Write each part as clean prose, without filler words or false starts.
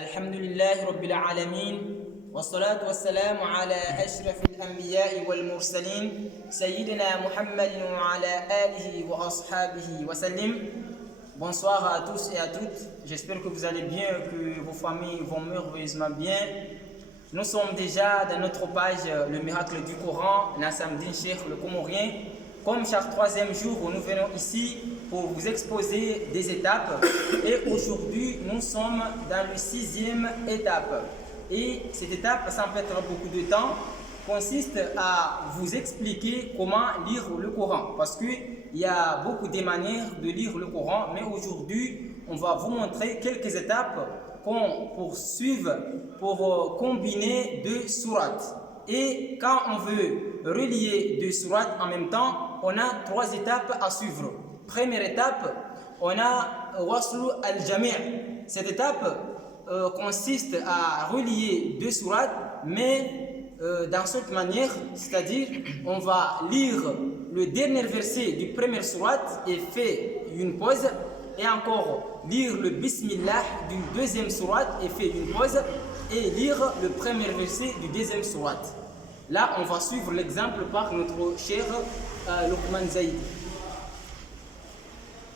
الحمد لله رب العالمين والصلاة والسلام على أشرف الأنبياء والمرسلين سيدنا محمد وعلى آله وأصحابه وسلم. Bonsoir à tous et à toutes, j'espère que vous allez bien, que vos familles vont merveilleusement bien. Nous sommes déjà dans notre page Le miracle du Coran, Nassamdin Cheikh le Comorien. Comme chaque troisième jour, nous venons ici pour vous exposer des étapes. Et aujourd'hui, nous sommes dans la sixième étape. Et cette étape, sans perdre beaucoup de temps, consiste à vous expliquer comment lire le Coran. Parce qu'il y a beaucoup de manières de lire le Coran, mais aujourd'hui, on va vous montrer quelques étapes qu'on poursuive pour combiner deux sourates. Et quand on veut relier deux sourates en même temps, on a trois étapes à suivre. Première étape, on a Waslu al-Jami'. Cette étape consiste à relier deux sourates, mais dans cette manière, c'est-à-dire on va lire le dernier verset du premier sourate et fait une pause, et encore lire le Bismillah du deuxième sourate et fait une pause, et lire le premier verset du deuxième sourate. Là, on va suivre l'exemple par notre cher Luqman Zaïd.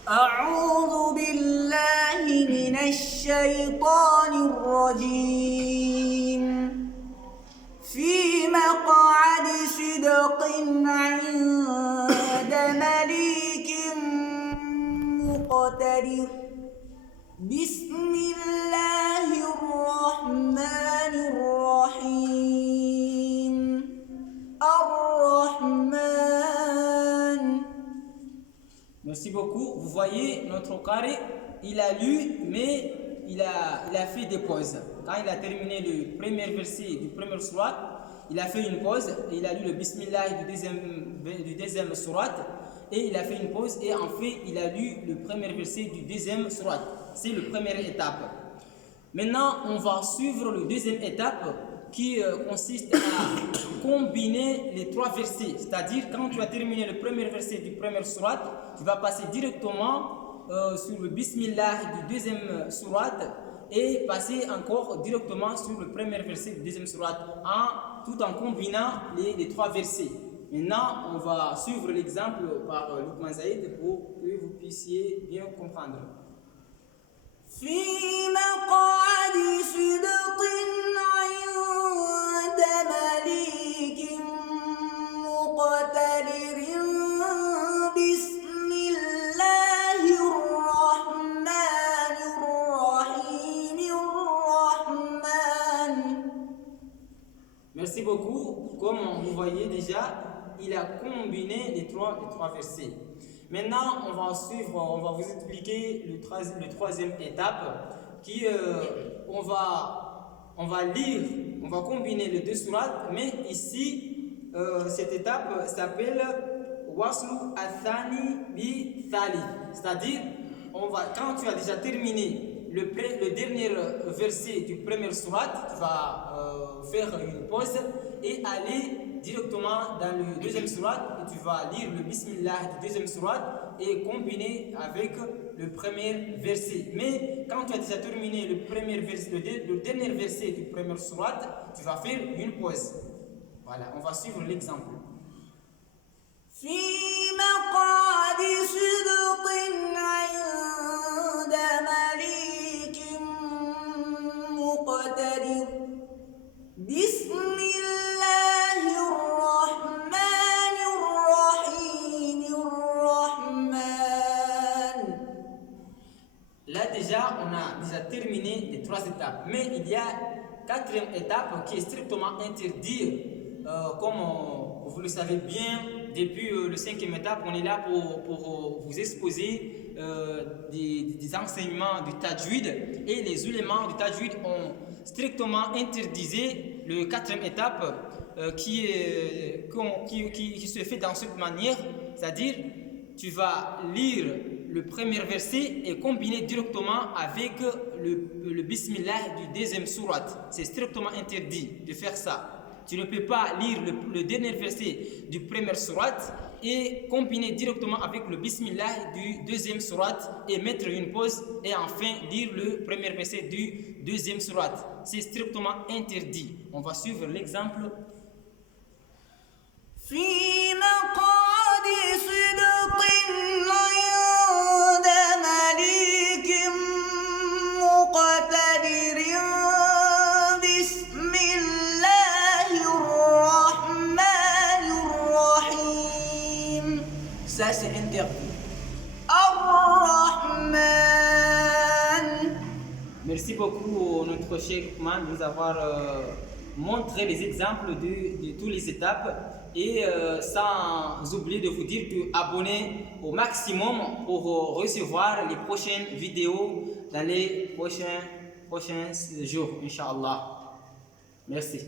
أعوذ بالله من الشيطان الرجيم في مقعد صدق عند مليك مقتدر بسم الله الرحمن الرحيم الرحمن. Merci beaucoup. Vous voyez, notre carré, il a lu, mais il a fait des pauses. Quand il a terminé le premier verset du premier sourate, il a fait une pause et il a lu le Bismillah du deuxième sourate, et il a fait une pause et en fait, il a lu le premier verset du deuxième sourate. C'est la première étape. Maintenant, on va suivre la deuxième étape qui consiste à combiner les trois versets. C'est-à-dire, quand tu as terminé le premier verset du premier sourate, tu vas passer directement sur le Bismillah du deuxième sourate et passer encore directement sur le premier verset du deuxième sourate, tout en combinant les trois versets. Maintenant, on va suivre l'exemple par Luqman Zaïd pour que vous puissiez bien comprendre. في مقعد صدق عند مليك مقتدر بسم الله الرحمن الرحيم الرحمن. Merci beaucoup. Comme vous voyez déjà, il a combiné les trois versets. Maintenant, on va vous expliquer le troisième étape qui on va lire, on va combiner les deux sourates, mais ici cette étape s'appelle Waslu al-Thani bi Thali, c'est-à-dire quand tu as déjà terminé le dernier verset du premier sourate, tu vas faire une pause et aller directement dans le deuxième sourate, et tu vas lire le Bismillah du deuxième sourate et combiner avec le premier verset. Mais quand tu as déjà terminé le dernier verset du premier sourate, tu vas faire une pause. Voilà, on va suivre l'exemple. في مقعد صدق عند مليك مقتدر بسم الله الرحمن الرحيم الرحمن. Là déjà, on a déjà terminé les trois étapes. Mais il y a quatrième étape qui est strictement interdite. Comme vous le savez bien, depuis le cinquième étape, on est là pour vous exposer des enseignements du tajwid, et les éléments du tajwid ont strictement interdit le quatrième étape qui se fait dans cette manière, c'est-à-dire tu vas lire le premier verset et combiner directement avec le Bismillah du deuxième sourate. C'est strictement interdit de faire ça. Tu ne peux pas lire le dernier verset du premier sourate et combiner directement avec le Bismillah du deuxième sourate et mettre une pause et enfin lire le premier verset du deuxième sourate. C'est strictement interdit. On va suivre l'exemple. في مقعد صدق عند مليك مقتدر بسم الله الرحمن الرحيم. Ça c'est interdit. Ar-Rahman. Merci beaucoup notre cher Ousmane de nous avoir montré les exemples de toutes les étapes et sans oublier de vous dire que abonnez au maximum pour recevoir les prochaines vidéos dans les prochains jours, Inch'Allah. Merci.